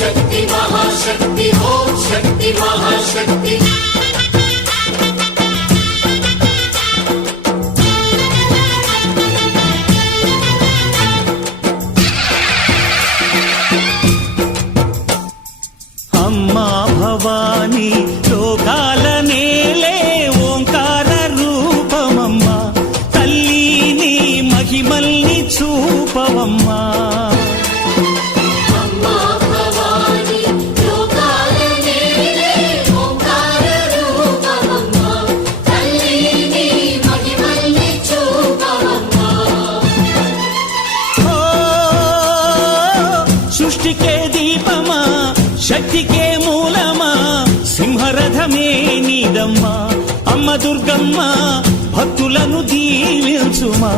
శక్తి మహాశక్తి ఓం శక్తి మహాశక్తి అమ్మా భవానీ లోకాల నేలే ఓంకార రూపమమ్మా తల్లి నీ మహిమల్ని చూపవమ్మా సృష్టికే దీపమా శక్తికే మూలమా సింహరథమే నీదమ్మా అమ్మ దుర్గమ్మ భక్తులను దీవించుమా